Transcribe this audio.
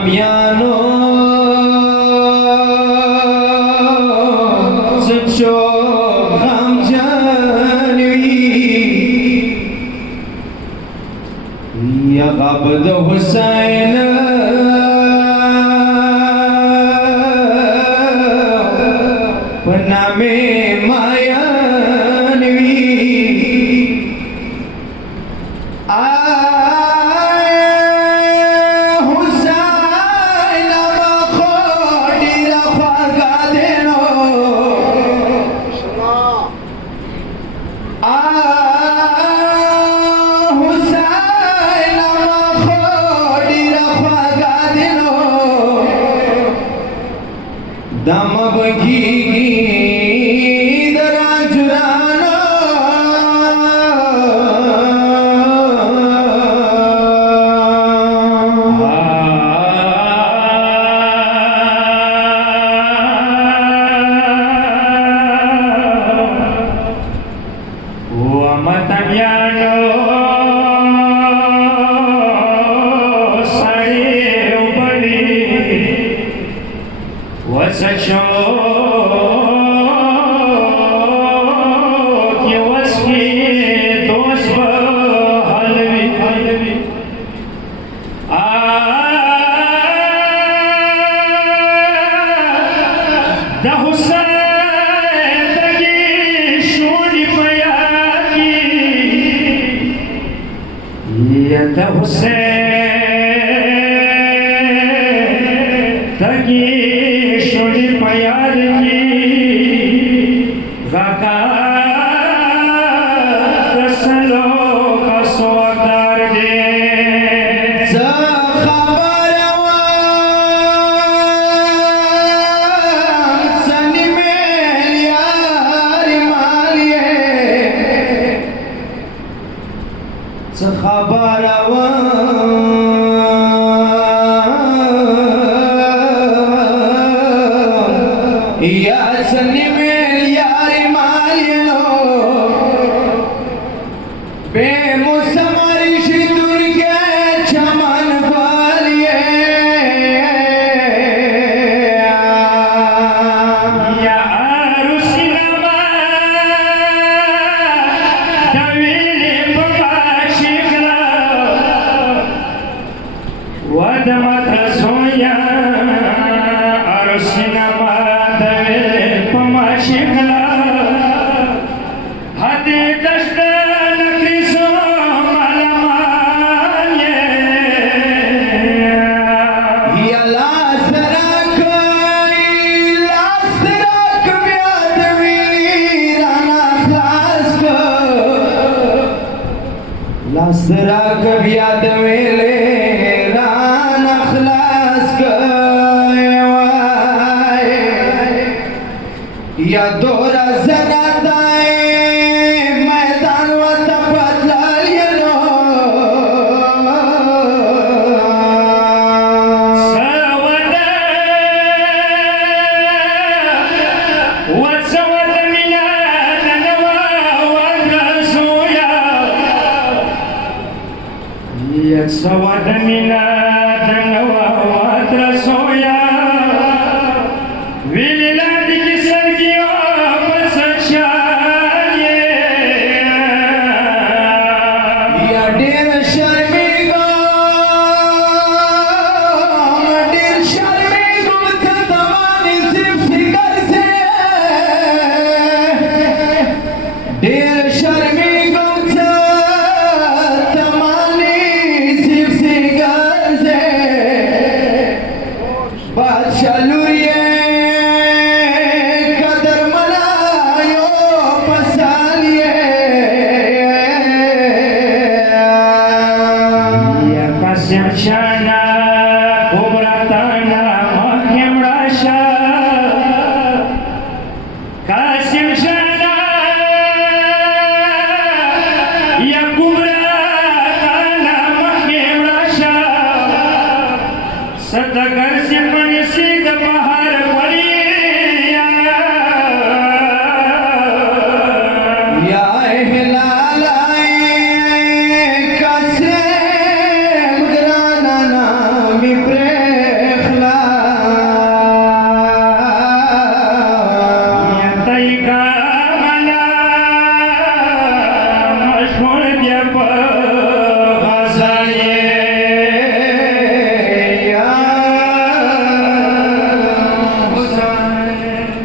Damiano Scho Ram Janvi Ya Abd Hussain Paname Mayanvi Dam bagi darajurana wa matamiano sari upari wasacho ke wasmi dos halvi da Hussain tagi shuni payaki ya da Hussain tagi shuni payaki gaka kasalo kaswadar de Ya sani mein yaar maliyo be musamari shidur ke chaman baliye ya arusinama davili pamashikla wadamat soya arusinama pamashikla hadi dastan kriso malamanye ya lasrak biad virana khas ko lasrak biad vele rana khlas ko या दोरा जगाताय मैदान वत बदलायनो sawada wasawad milan wa rasuya ya sawad milan wa rasuya vililad ki sargiyo pasachanye या der शर्मिगो तमानी सिर्फ फिकर से der शर्मिगो तमानी सिर्फ फिकर से बादशाह लुरिए कदर मनायो पसालिए ya pasyachana kubratana mahkem rasha kasyachana ya kubratana mahkem rasha sadagar se panisi da bahar pari